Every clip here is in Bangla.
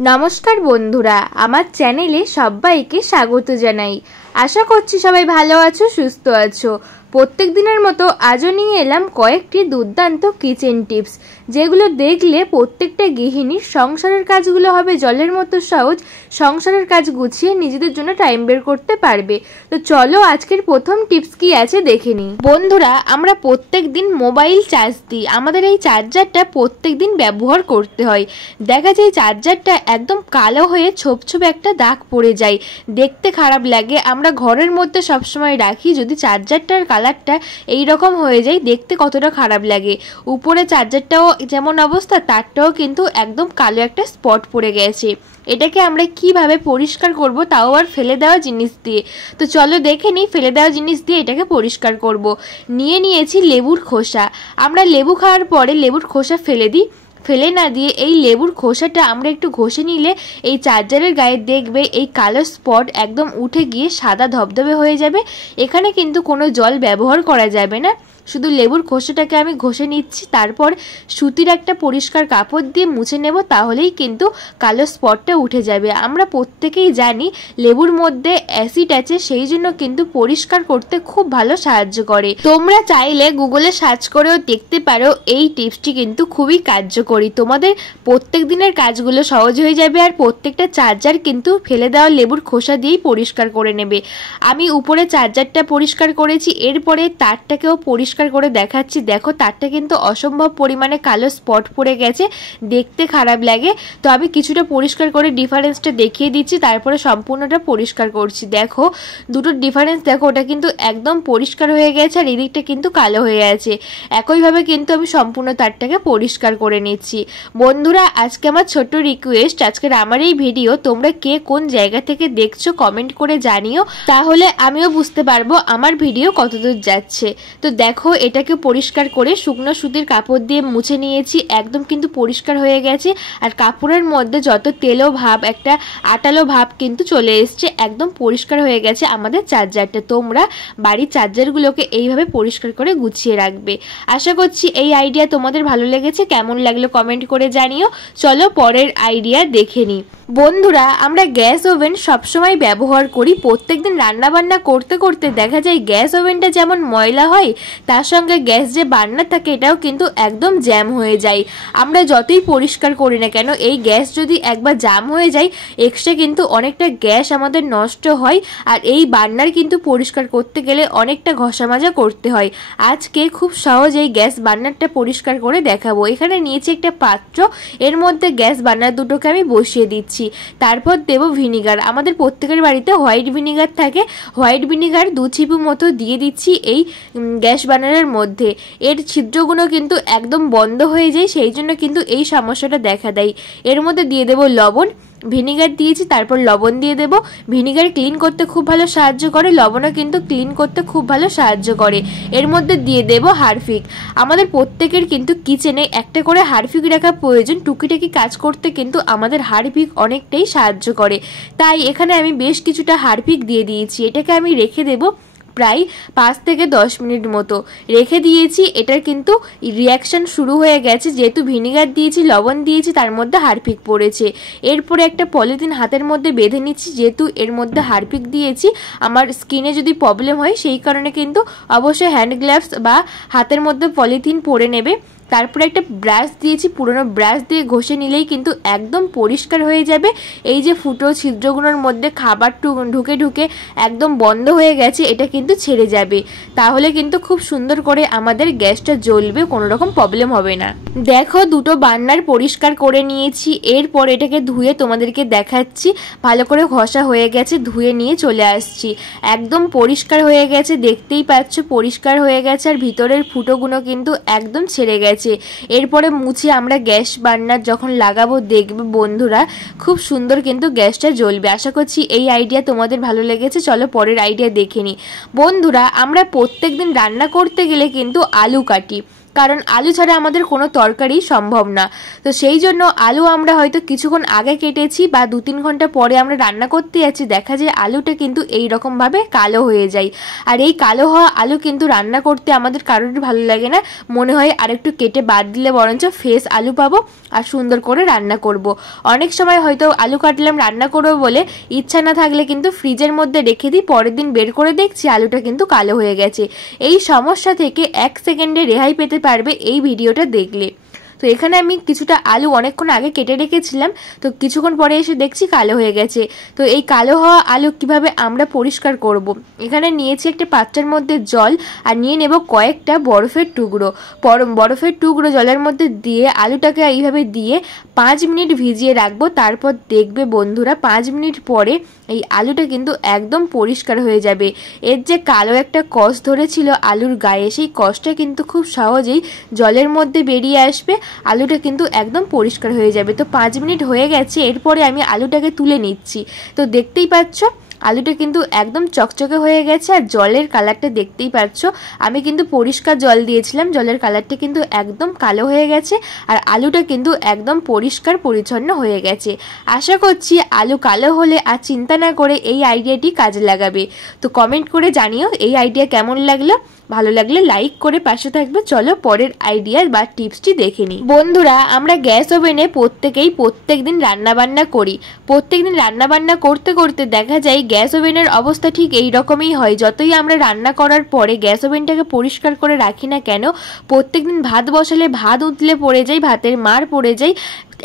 নমস্কার বন্ধুরা, আমার চ্যানেলে সবাইকে স্বাগত জানাই। আশা করছি সবাই ভালো আছো, সুস্থ আছো। প্রত্যেক দিনের মতো আজও নিয়ে এলাম কয়েকটি দুর্দান্ত কিচেন টিপস, যেগুলো দেখলে প্রত্যেকটা গৃহিণীর সংসারের কাজগুলো হবে জলের মতো সহজ। সংসারের কাজ গুছিয়ে নিজেদের জন্য টাইম বের করতে পারবে। তো চলো আজকের প্রথম টিপস কি আছে দেখে নিই। বন্ধুরা, আমরা প্রত্যেক দিন মোবাইল চার্জ দিই। আমাদের এই চার্জারটা প্রত্যেক দিন ব্যবহার করতে হয়। দেখা যায় চার্জারটা একদম কালো হয়ে ছোপ ছোপ একটা দাগ পড়ে যায়, দেখতে খারাপ লাগে। আমরা ঘরের মধ্যে সবসময় রাখি, যদি চার্জারটার কালারটা এইরকম হয়ে যায় দেখতে কতটা খারাপ লাগে। উপরে চার্জারটাও যেমন অবস্থা, তারটাও কিন্তু একদম কালো একটা স্পট পড়ে গেছে। এটাকে আমরা কিভাবে পরিষ্কার করব, তাও আর ফেলে দেওয়া জিনিস দিয়ে। তো চলো দেখে নিই ফেলে দেওয়া জিনিস দিয়ে এটাকে পরিষ্কার করব। নিয়েছি লেবুর খোসা। আমরা লেবু খাওয়ার পরে লেবুর খোসা ফেলে দিই। ফেলে না দিয়ে এই লেবুর খোসাটা আমরা একটু ঘষে নিলে এই চার্জারের গায়ে দেখবে এই কালো স্পট একদম উঠে গিয়ে সাদা ধবধবে হয়ে যাবে। এখানে কিন্তু কোনো জল ব্যবহার করা যাবে না, শুধু লেবুর খোসাটাকে আমি ঘষে নিচ্ছি। তারপর সুতির একটা পরিষ্কার কাপড় দিয়ে মুছে নেব, তাহলেই কিন্তু কালো স্পটটা উঠে যাবে। আমরা প্রত্যেকেই জানি লেবুর মধ্যে অ্যাসিড আছে, সেই জন্য কিন্তু পরিষ্কার করতে খুব ভালো সাহায্য করে। তোমরা চাইলে গুগলে সার্চ করেও দেখতে পারো। এই টিপসটি কিন্তু খুবই কার্যকরী। তোমাদের প্রত্যেক দিনের কাজগুলো সহজ হয়ে যাবে, আর প্রত্যেকটা চার্জার কিন্তু ফেলে দেওয়া লেবুর খোসা দিয়েই পরিষ্কার করে নেবে। আমি উপরে চার্জারটা পরিষ্কার করেছি, এরপরে তারটাকেও পরিষ্কার করে দেখাচ্ছি। দেখো তারটা কিন্তু অসম্ভব পরিমাণে কালো স্পট পড়ে গেছে, দেখতে খারাপ লাগে। তো আমি কিছুটা পরিষ্কার করে ডিফারেন্সটা দেখিয়ে দিচ্ছি, তারপরে সম্পূর্ণটা পরিষ্কার করছি। দেখো দুটোর ডিফারেন্স দেখো, ওটা কিন্তু একদম পরিষ্কার হয়ে গেছে আর এদিকটা কিন্তু কালো হয়ে আছে। একইভাবে কিন্তু আমি সম্পূর্ণ তারটাকে পরিষ্কার করে নিচ্ছি। বন্ধুরা, আজকে আমার ছোট্ট রিকোয়েস্ট, আজকের আমার এই ভিডিও তোমরা কে কোন জায়গা থেকে দেখছো কমেন্ট করে জানিও, তাহলে আমিও বুঝতে পারবো আমার ভিডিও কতদূর যাচ্ছে। তো দেখো এটাকে পরিষ্কার করে শুকনো সুতির কাপড় দিয়ে মুছে নিয়েছি, একদম কিন্তু পরিষ্কার হয়ে গেছে। আর কাপড়ের মধ্যে যত তেলো ভাব, একটা আটালো ভাব কিন্তু চলে এসছে, একদম পরিষ্কার হয়ে গেছে আমাদের চার্জারটা। তোমরা বাড়ির চার্জারগুলোকে এইভাবে পরিষ্কার করে গুছিয়ে রাখবে। আশা করছি এই আইডিয়া তোমাদের ভালো লেগেছে। কেমন লাগলো কমেন্ট করে জানিও। চলো পরের আইডিয়া দেখে নিই। বন্ধুরা, আমরা গ্যাস ওভেন সবসময় ব্যবহার করি। প্রত্যেকদিন রান্নাবান্না করতে করতে দেখা যায় গ্যাস ওভেনটা যেমন ময়লা হয়, তার সঙ্গে গ্যাস যে বার্নার থাকে এটাও কিন্তু একদম জ্যাম হয়ে যায়। আমরা যতই পরিষ্কার করি না কেন, এই গ্যাস যদি একবার জ্যাম হয়ে যায় এক্সট্রা কিন্তু অনেকটা গ্যাস আমাদের নষ্ট হয়। আর এই বার্নার কিন্তু পরিষ্কার করতে গেলে অনেকটা ঘষা মাজা করতে হয়। আজকে খুব সহজেই গ্যাস বার্নারটা পরিষ্কার করে দেখাবো। এখানে নিয়েছি একটা পাত্র, এর মধ্যে গ্যাস বার্নার দুটোকে আমি বসিয়ে দিচ্ছি। তারপর দেব ভিনিগার। আমাদের প্রত্যেকের বাড়িতে হোয়াইট ভিনিগার থাকে, হোয়াইট ভিনিগার 2 চিপু মতো দিয়ে দিচ্ছি এই গ্যাস বার্নারের মধ্যে। এর ছিদ্রগুলো কিন্তু একদম বন্ধ হয়ে যায়, সেই জন্য কিন্তু এই সমস্যাটা দেখা দেয়। এর মধ্যে দিয়ে দেব লবণ। ভিনিগার দিয়েছি, তারপর লবণ দিয়ে দেব। ভিনিগার ক্লিন করতে খুব ভালো সাহায্য করে, লবণও কিন্তু ক্লিন করতে খুব ভালো সাহায্য করে। এর মধ্যে দিয়ে দেব হারপিক। আমাদের প্রত্যেকের কিন্তু কিচেনে একটা করে হারপিক রাখা প্রয়োজন। টুকিটাকি কাজ করতে কিন্তু আমাদের হারপিক অনেকটাই সাহায্য করে, তাই এখানে আমি বেশ কিছুটা হারপিক দিয়ে দিয়েছি। এটাকে আমি রেখে দেব প্রায় 5 থেকে 10 মিনিট মতো রেখে দিয়েছি। এটার কিন্তু রিয়াকশন শুরু হয়ে গেছে, যেহেতু ভিনিগার দিয়েছি, লবণ দিয়েছি, তার মধ্যে হারপিক পড়েছে। এরপরে একটা পলিথিন হাতের মধ্যে বেঁধে নিচ্ছি, যেহেতু এর মধ্যে হারপিক দিয়েছি। আমার স্কিনে যদি প্রবলেম হয় সেই কারণে কিন্তু অবশ্যই হ্যান্ড গ্লাভস বা হাতের মধ্যে পলিথিন পরে নেবে। তারপরে একটা ব্রাশ দিয়েছি, পুরনো ব্রাশ দিয়ে ঘষে নিলেই কিন্তু একদম পরিষ্কার হয়ে যাবে। এই যে ফুটো ছিদ্রগুলোর মধ্যে খাবার ঢুকে ঢুকে একদম বন্ধ হয়ে গেছে, এটা কিন্তু ছেড়ে যাবে। তাহলে কিন্তু খুব সুন্দর করে আমাদের গ্যাসটা জ্বলবে, কোনো রকম প্রবলেম হবে না। দেখো দুটো বার্নার পরিষ্কার করে নিয়েছি। এরপর এটাকে ধুয়ে তোমাদেরকে দেখাচ্ছি। ভালো করে ঘষা হয়ে গেছে, ধুয়ে নিয়ে চলে আসছি। একদম পরিষ্কার হয়ে গেছে, দেখতেই পাচ্ছ পরিষ্কার হয়ে গেছে। আর ভিতরের ফুটোগুলো কিন্তু একদম ছেড়ে গেছে। এরপরে মুছে আমরা গ্যাস বার্নার যখন লাগাবো দেখবে বন্ধুরা খুব সুন্দর কিন্তু গ্যাসটা জ্বলবে। আশা করছি এই আইডিয়া তোমাদের ভালো লেগেছে। চলো পরের আইডিয়া দেখে নিই। বন্ধুরা, আমরা প্রত্যেকদিন রান্না করতে গেলে কিন্তু আলু কাটি। কারণ আলু ছাড়া আমাদের কোনো তরকারি সম্ভব না। তো সেই জন্য আলু আমরা হয়তো কিছুক্ষণ আগে কেটেছি বা 2-3 ঘন্টা পরে আমরা রান্না করতে যাচ্ছি, দেখা যায় আলুটা কিন্তু এই রকমভাবে কালো হয়ে যায়। আর এই কালো হওয়া আলু কিন্তু রান্না করতে আমাদের কারোরই ভালো লাগে না, মনে হয় আরেকটু কেটে বাদ দিলে বরঞ্চ ফ্রেশ আলু পাবো আর সুন্দর করে রান্না করব। অনেক সময় হয়তো আলু কাটলাম রান্না করবো বলে ইচ্ছা না থাকলে কিন্তু ফ্রিজের মধ্যে রেখে দিই, পরের দিন বের করে দেখছি আলুটা কিন্তু কালো হয়ে গেছে। এই সমস্যা থেকে 1 সেকেন্ডে রেহাই পেতে পারবে এই ভিডিওটা দেখলে। তো এখানে আমি কিছুটা আলু অনেকক্ষণ আগে কেটে রেখেছিলাম, তো কিছুক্ষণ পরে এসে দেখছি কালো হয়ে গেছে। তো এই কালো হওয়া আলু কিভাবে আমরা পরিষ্কার করব। এখানে নিয়েছি একটা পাত্রের মধ্যে জল আর নিয়ে নেব কয়েকটা বরফের টুকরো। বরফের টুকরো জলের মধ্যে দিয়ে আলুটাকে এইভাবে দিয়ে 5 মিনিট ভিজিয়ে রাখবো। তারপর দেখবে বন্ধুরা 5 মিনিট পরে এই আলুটা কিন্তু একদম পরিষ্কার হয়ে যাবে। এর যে কালো একটা কষ ধরেছিল আলুর গায়ে, সেই কষটা কিন্তু খুব সহজেই জলের মধ্যে বেরিয়ে আসবে, আলুটা কিন্তু একদম পরিষ্কার হয়ে যাবে। তো 5 মিনিট হয়ে গেছে, এরপরে আমি আলুটাকে তুলে নিচ্ছি। তো দেখতেই পাচ্ছ আলুটা কিন্তু একদম চকচকে হয়ে গেছে আর জলের কালারটা দেখতেই পাচ্ছ। আমি কিন্তু পরিষ্কার জল দিয়েছিলাম, জলের কালারটা কিন্তু একদম কালো হয়ে গেছে আর আলুটা কিন্তু একদম পরিষ্কার পরিচ্ছন্ন হয়ে গেছে। আশা করছি আলু কালো হলে আর চিন্তা না করে এই আইডিয়াটি কাজে লাগাবে। তো কমেন্ট করে জানিও এই আইডিয়া কেমন লাগলো, ভালো লাগলে লাইক করে পাশে থাকবে। চলো পরের আইডিয়া বা টিপসটি দেখে নিই। বন্ধুরা আমরা গ্যাস ওভেনে প্রত্যেকদিন রান্নাবান্না করি। প্রত্যেকদিন রান্নাবান্না করতে করতে দেখা যায় গ্যাস ওভেনের অবস্থা ঠিক এই রকমই হয়। যতই আমরা রান্না করার পরে গ্যাস ওভেনটাকে পরিষ্কার করে রাখি না কেন, প্রত্যেকদিন ভাত বসালে ভাত উতলে পড়ে যায়, ভাতের মার পড়ে যায়,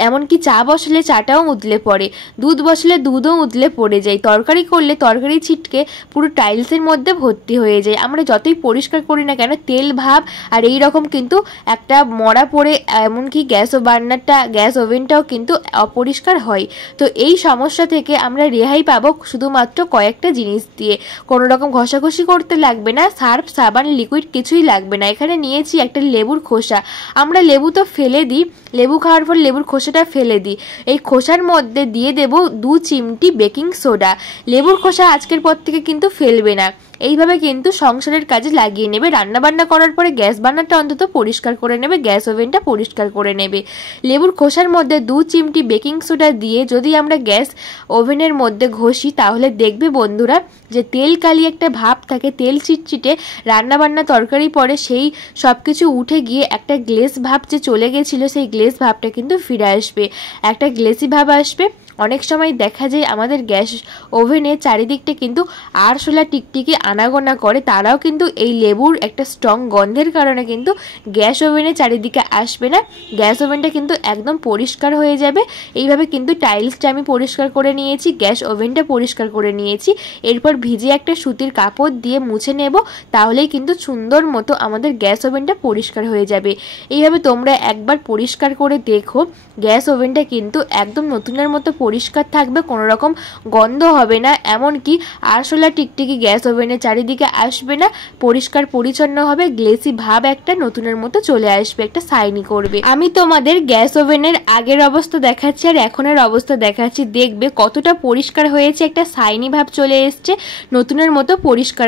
এমনকি চা বসালে চাটাও উতলে পড়ে, দুধ বসালে দুধও উতলে পড়ে যায়, তরকারি করলে তরকারি ছিটকে পুরো টাইলসের মধ্যে ভর্তি হয়ে যায়। আমরা যতই পরিষ্কার করি না কেন তেল ভাব আর এই রকম কিন্তু একটা মরা পড়ে, এমনকি গ্যাস ওভেনটাও কিন্তু অপরিষ্কার হয়। তো এই সমস্যা থেকে আমরা রেহাই পাবো শুধুমাত্র কয়েকটা জিনিস দিয়ে। কোনো রকম ঘষাঘষি করতে লাগবে না, সার্ফ সাবান লিকুইড কিছুই লাগবে না। এখানে নিয়েছি একটা লেবুর খোসা। আমরা লেবু তো ফেলে দিই, লেবু খাওয়ার পর লেবুর খোসাটা ফেলে দিই। এই খোসার মধ্যে দিয়ে দেব 2 চিমটি বেকিং সোডা। লেবুর খোসা আজকের পর থেকে কিন্তু ফেলবে না, এইভাবে কিন্তু সংসারের কাজে লাগিয়ে নেবে। রান্নাবান্না করার পরে গ্যাস বার্নারটা অন্তত পরিষ্কার করে নেবে, গ্যাস ওভেনটা পরিষ্কার করে নেবে। লেবুর খোসার মধ্যে 2 চিমটি বেকিং সোডা দিয়ে যদি আমরা গ্যাস ওভেনের মধ্যে ঘষি তাহলে দেখবে বন্ধুরা যে তেল কালি একটা ভাব থাকে, তেল চিটচিটে রান্নাবান্না তরকারি পরে সেই সব কিছু উঠে গিয়ে একটা গ্লেস ভাব যে চলে গেছিলো সেই গ্লেস ভাবটা কিন্তু ফিরে আসবে, একটা গ্লেসি ভাব আসবে। অনেক সময় দেখা যায় আমাদের গ্যাস ওভেনের চারিদিকটা কিন্তু আরশোলা টিকটিকি আনাগোনা করে, তারাও কিন্তু এই লেবুর একটা স্ট্রং গন্ধের কারণে কিন্তু গ্যাস ওভেনের চারিদিকে আসবে না, গ্যাস ওভেনটা কিন্তু একদম পরিষ্কার হয়ে যাবে। এইভাবে কিন্তু টাইলসটা আমি পরিষ্কার করে নিয়েছি, গ্যাস ওভেনটা পরিষ্কার করে নিয়েছি। এরপর ভিজে একটা সুতির কাপড় দিয়ে মুছে নেব, তাহলেই কিন্তু সুন্দর মতো আমাদের গ্যাস ওভেনটা পরিষ্কার হয়ে যাবে। এইভাবে তোমরা একবার পরিষ্কার করে দেখো, গ্যাস ওভেনটা কিন্তু একদম নতুনের মতো পরিষ্কার থাকবে, কোনো রকম গন্ধ হবে না, এমনকি আরশোলা টিকটিকি গ্যাস ওভেনের চারিদিকে আসবে না, পরিষ্কার পরিচ্ছন্ন হবে, গ্লেসি ভাব একটা নতুনের মতো চলে আসবে, একটা শাইনি করবে। আমি তোমাদের গ্যাস ওভেনের আগের অবস্থা দেখাচ্ছি আর এখনের অবস্থা দেখাচ্ছি, দেখবে কতটা পরিষ্কার হয়েছে, একটা শাইনি ভাব চলে এসছে, নতুনের মতো পরিষ্কার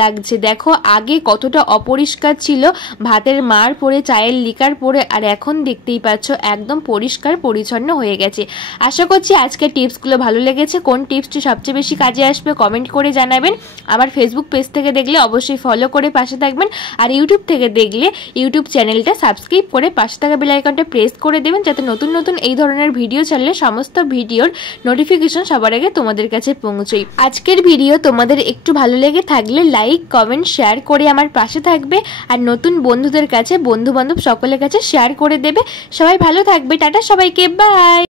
লাগছে। দেখো আগে কতটা অপরিষ্কার ছিল, ভাতের মার পড়ে চায়ের লিকার পড়ে, আর এখন দেখতেই পাচ্ছ একদম পরিষ্কার পরিচ্ছন্ন হয়ে গেছে। আশা করছি আজকের টিপসগুলো ভালো লেগেছে। কোন টিপসটি সবচেয়ে বেশি কাজে আসবে কমেন্ট করে জানাবেন। আমার ফেসবুক পেজ থেকে দেখলে অবশ্যই ফলো করে পাশে থাকবেন, আর ইউটিউব থেকে দেখলে ইউটিউব চ্যানেলটা সাবস্ক্রাইব করে পাশে থাকা বেল আইকনটা প্রেস করে দেবেন, যাতে নতুন নতুন এই ধরনের ভিডিও ছাড়লে সমস্ত ভিডিওর নোটিফিকেশন সবার আগে তোমাদের কাছে পৌঁছয়। আজকের ভিডিও তোমাদের একটু ভালো লেগে থাকলে লাইক কমেন্ট শেয়ার করে আমার পাশে থাকবে, আর নতুন বন্ধুদের কাছে বন্ধু বান্ধব সকলের কাছে শেয়ার করে দেবে। সবাই ভালো থাকবে, টাটা সবাইকে, বাই।